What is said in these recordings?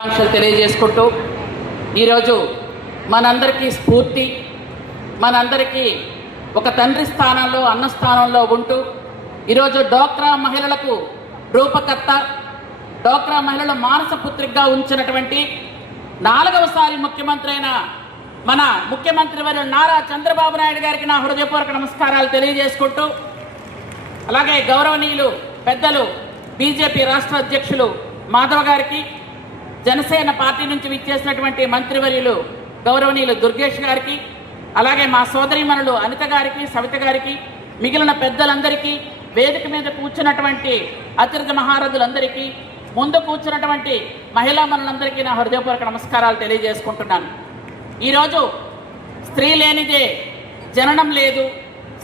తెలియజేసుకుంటూ ఈరోజు మనందరికీ స్ఫూర్తి, మనందరికీ ఒక తండ్రి స్థానంలో అన్న స్థానంలో ఉంటూ ఈరోజు డోక్రా మహిళలకు రూపకర్త, డోక్రా మహిళల మానస పుత్రికగా ఉంచినటువంటి 4వసారి ముఖ్యమంత్రి అయిన మన ముఖ్యమంత్రి వర్యులు నారా చంద్రబాబు నాయుడు గారికి నా హృదయపూర్వక నమస్కారాలు తెలియజేసుకుంటూ, అలాగే గౌరవనీయులు పెద్దలు బీజేపీ రాష్ట్ర అధ్యక్షులు మాధవ్ గారికి, జనసేన పార్టీ నుంచి విచ్చేసినటువంటి మంత్రివర్యులు గౌరవనీయులు దుర్గేష్ గారికి, అలాగే మా సోదరీమణులు అనిత గారికి, సవిత గారికి, మిగిలిన పెద్దలందరికీ, వేదిక మీద కూర్చున్నటువంటి అతిథి మహారథులందరికీ, ముందు కూర్చున్నటువంటి మహిళా మనులందరికీ నా హృదయపూర్వక నమస్కారాలు తెలియజేసుకుంటున్నాను. ఈరోజు స్త్రీ లేనిదే జననం లేదు,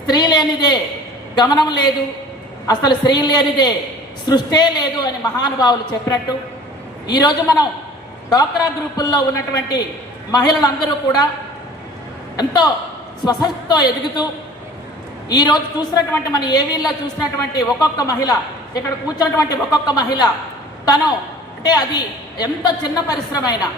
స్త్రీ లేనిదే గమనం లేదు, అసలు స్త్రీ లేనిదే సృష్టే లేదు అని మహానుభావులు చెప్పినట్టు ఈరోజు మనం డ్వాక్రా గ్రూపుల్లో ఉన్నటువంటి మహిళలందరూ కూడా ఎంతో స్వశక్తితో ఎదుగుతూ ఈరోజు చూసినటువంటి మన ఏవీల్లో చూసినటువంటి ఒక్కొక్క మహిళ, ఇక్కడ కూర్చున్నటువంటి ఒక్కొక్క మహిళ తను అంటే అది ఎంత చిన్న పరిశ్రమ అయినా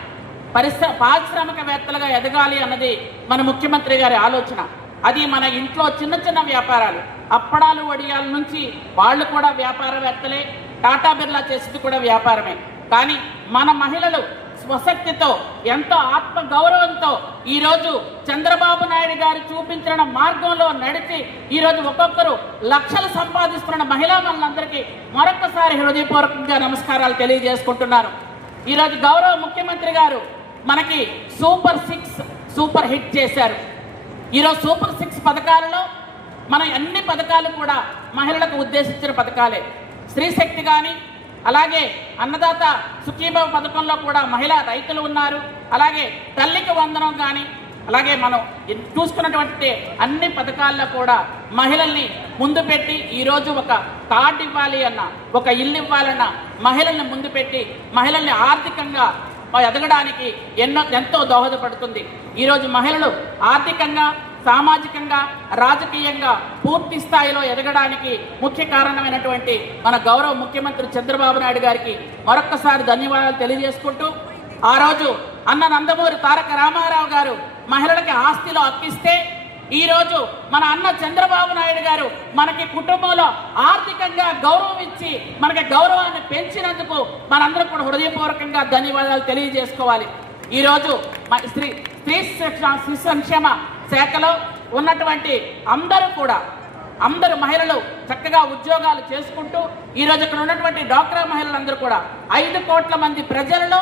పారిశ్రామికవేత్తలుగా ఎదగాలి అన్నది మన ముఖ్యమంత్రి గారి ఆలోచన. అది మన ఇంట్లో చిన్న చిన్న వ్యాపారాలు, అప్పడాలు వడియాల నుంచి వాళ్ళు కూడా వ్యాపారవేత్తలే, టాటా బిర్లా చేసేది కూడా వ్యాపారమే. కానీ మన మహిళలు స్వశక్తితో ఎంతో ఆత్మ గౌరవంతో ఈరోజు చంద్రబాబు నాయుడు గారు చూపించిన మార్గంలో నడిచి ఈరోజు ఒక్కొక్కరు లక్షలు సంపాదిస్తున్న మహిళా మనులందరికీ మరొకసారి హృదయపూర్వకంగా నమస్కారాలు తెలియజేసుకుంటున్నారు. ఈరోజు గౌరవ ముఖ్యమంత్రి గారు మనకి సూపర్ హిట్ చేశారు. ఈరోజు సూపర్ 6 పథకాలలో మన అన్ని పథకాలు కూడా మహిళలకు ఉద్దేశించిన పథకాలే. స్త్రీశక్తి కానీ, అలాగే అన్నదాత సుఖీభవ పథకంలో కూడా మహిళా రైతులు ఉన్నారు, అలాగే తల్లికి వందనం కానీ, అలాగే మనం చూసుకున్నటువంటి అన్ని పథకాల్లో కూడా మహిళల్ని ముందు పెట్టి ఈరోజు ఒక కార్డు ఇవ్వాలి అన్న, ఒక ఇల్లు ఇవ్వాలన్న మహిళల్ని ముందు పెట్టి మహిళల్ని ఆర్థికంగా ఎదగడానికి ఎంతో దోహదపడుతుంది. ఈరోజు మహిళలు ఆర్థికంగా, సామాజికంగా, రాజకీయంగా పూర్తి స్థాయిలో ఎదగడానికి ముఖ్య కారణమైనటువంటి మన గౌరవ ముఖ్యమంత్రి చంద్రబాబు నాయుడు గారికి మరొక్కసారి ధన్యవాదాలు తెలియజేసుకుంటూ, ఆ రోజు అన్న నందమూరి తారక రామారావు గారు మహిళలకి ఆస్తిలో అక్కిస్తే ఈరోజు మన అన్న చంద్రబాబు నాయుడు గారు మనకి కుటుంబంలో ఆర్థికంగా గౌరవం ఇచ్చి మనకి గౌరవాన్ని పెంచినందుకు మనందరం కూడా హృదయపూర్వకంగా ధన్యవాదాలు తెలియజేసుకోవాలి. ఈరోజు స్త్రీ సంక్షేమ శాఖలో ఉన్నటువంటి అందరూ మహిళలు చక్కగా ఉద్యోగాలు చేసుకుంటూ ఈరోజు ఇక్కడ ఉన్నటువంటి డ్వాక్రా మహిళలందరూ కూడా 5 కోట్ల మంది ప్రజలలో